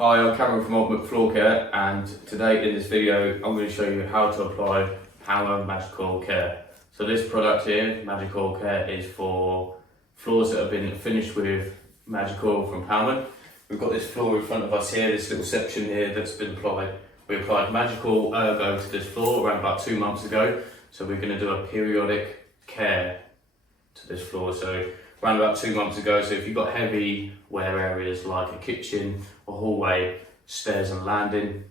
Hi, I'm Cameron from Pallmann Care, and today in this video I'm going to show you how to apply Pallmann Magic Oil Care. So this product here, Magic Oil Care, is for floors that have been finished with Magic Oil from Pallmann. We've got this floor in front of us here, this little section here that's been applied. We applied Magic Oil Ergo to this floor around about 2 months ago, so we're going to do a periodic care to this floor. So around about 2 months ago, so if you've got heavy wear areas like a kitchen, a hallway, stairs and landing,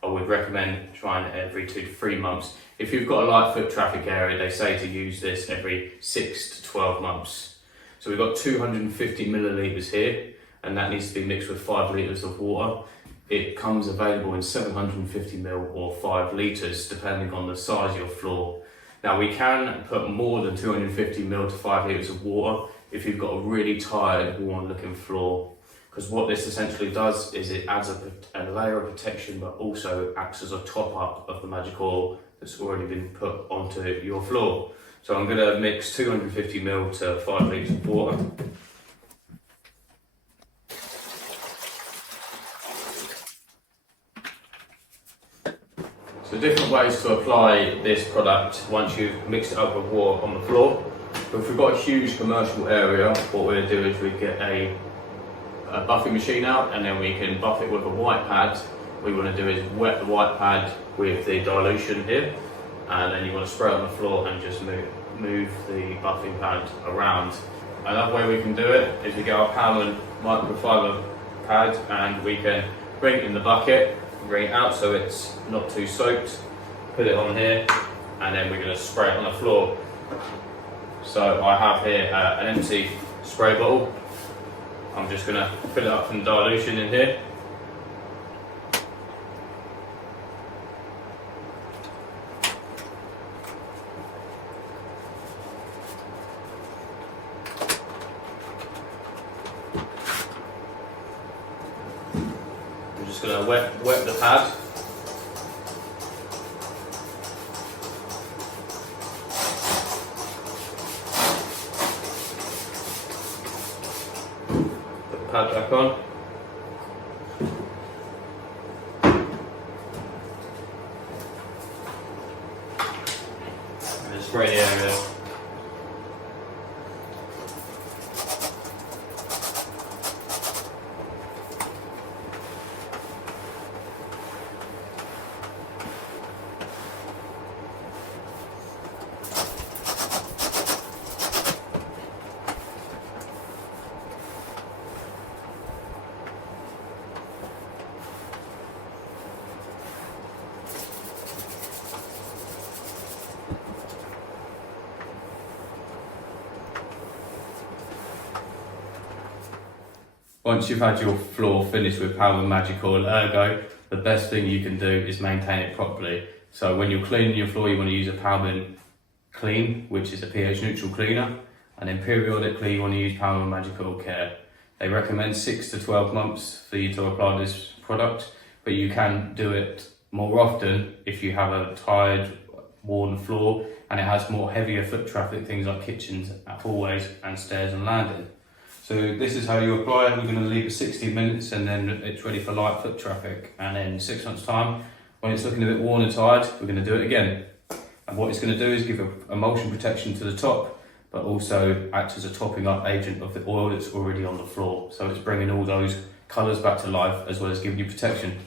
I would recommend trying it every 2 to 3 months. If you've got a light foot traffic area, they say to use this every 6 to 12 months. So we've got 250 millilitres here, and that needs to be mixed with 5 litres of water. It comes available in 750 ml or 5 litres, depending on the size of your floor. Now we can put more than 250 ml to 5 litres of water if you've got a really tired, worn looking floor. Because what this essentially does is it adds a layer of protection, but also acts as a top up of the magic oil that's already been put onto your floor. So I'm going to mix 250 ml to 5 litres of water. So different ways to apply this product once you've mixed it up with water on the floor. But if we've got a huge commercial area, what we'll do is we get a buffing machine out, and then we can buff it with a white pad. What you want to do is wet the white pad with the dilution here, and then you want to spray it on the floor and just move the buffing pad around. Another way we can do it is we get our Pallmann microfiber pad and we can bring it in the bucket, bring it out so it's not too soaked, put it on here, and then we're going to spray it on the floor. So I have here an empty spray bottle. I'm just going to fill it up from dilution in here. I'm just going to wet the pad. Pad back on. And spray the area. Once you've had your floor finished with Pallmann Magic Oil Ergo, the best thing you can do is maintain it properly. So when you're cleaning your floor, you want to use a Pallmann Clean, which is a pH neutral cleaner, and then periodically you want to use Pallmann Magic Oil Care. They recommend 6 to 12 months for you to apply this product, but you can do it more often if you have a tired, worn floor and it has more heavier foot traffic, things like kitchens, hallways and stairs and landing. So this is how you apply it. We're going to leave it 60 minutes and then it's ready for light foot traffic. And then 6 months time, when it's looking a bit worn and tired, we're going to do it again. And what it's going to do is give a emulsion protection to the top, but also act as a topping up agent of the oil that's already on the floor. So it's bringing all those colours back to life as well as giving you protection.